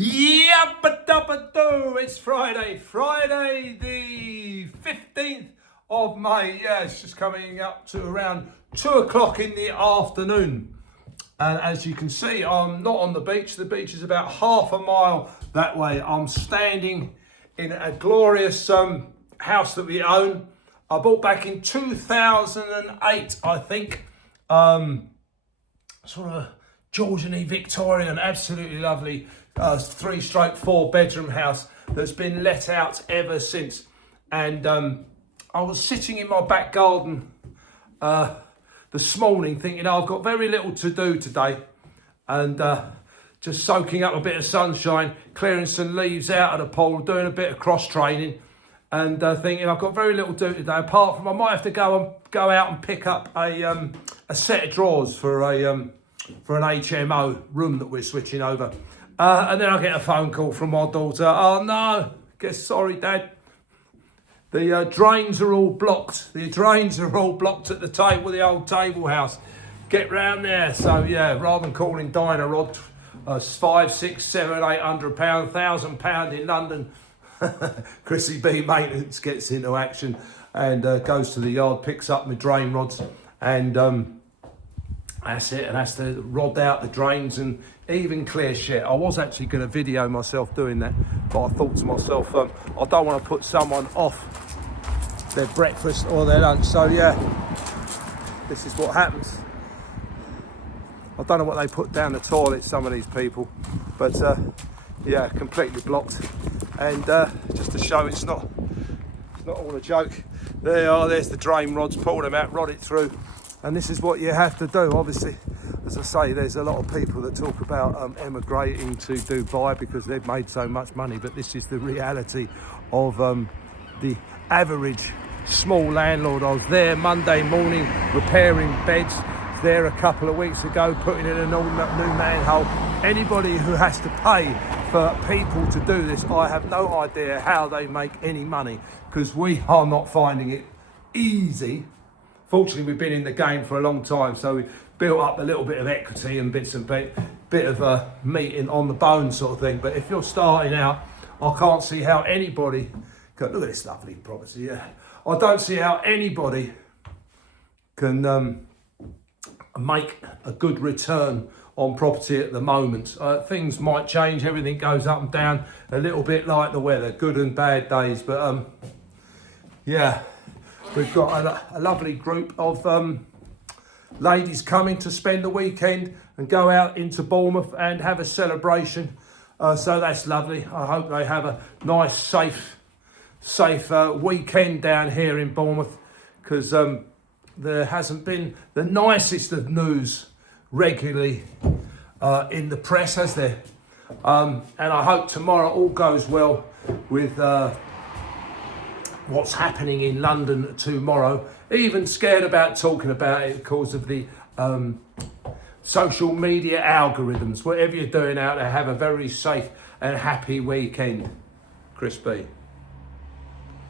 Yabba-dabba-doo, it's Friday the 15th of May. Yeah, it's just coming up to around 2 o'clock in the afternoon. And as you can see, I'm not on the beach. The beach is about half a mile that way. I'm standing in a glorious house that we own. I bought back in 2008, I think. Sort of Georgian Victorian, absolutely lovely 3/4 bedroom house that's been let out ever since. And I was sitting in my back garden this morning thinking, I've got very little to do today, and just soaking up a bit of sunshine, clearing some leaves out of the pool, doing a bit of cross training, and thinking I've got very little to do today, apart from I might have to go out and pick up a set of drawers for an HMO room that we're switching over. And then I get a phone call from my daughter. Oh no, sorry Dad. The drains are all blocked. The drains are all blocked at the table, the old table house. Get round there. So yeah, rather than calling Dynarod, £500, £600, £700, £800, £1,000 in London, Chrissy B Maintenance gets into action and goes to the yard, picks up my drain rods, and that's it, and has to rod out the drains and even clear shit. I was actually going to video myself doing that, but I thought to myself, I don't want to put someone off their breakfast or their lunch. So yeah, this is what happens. I don't know what they put down the toilet, some of these people, but yeah, completely blocked. And just to show it's not all a joke, there's the drain rods, pull them out, rod it through. And this is what you have to do. Obviously, as I say, there's a lot of people that talk about emigrating to Dubai because they've made so much money, but this is the reality of the average small landlord. I was there Monday morning repairing beds. I was there a couple of weeks ago putting in a new manhole. Anybody who has to pay for people to do this, I have no idea how they make any money, because we are not finding it easy. Fortunately, we've been in the game for a long time, so we built up a little bit of equity and bit of meat on the bone sort of thing. But if you're starting out, I can't see how anybody can, look at this lovely property. Yeah, I don't see how anybody can make a good return on property at the moment. Things might change. Everything goes up and down a little bit like the weather, good and bad days. But yeah. We've got a lovely group of ladies coming to spend the weekend and go out into Bournemouth and have a celebration. So that's lovely. I hope they have a nice, safe weekend down here in Bournemouth, because there hasn't been the nicest of news regularly in the press, has there? And I hope tomorrow all goes well with what's happening in London tomorrow. Even scared about talking about it because of the social media algorithms. Whatever you're doing out there, have a very safe and happy weekend. Chris B.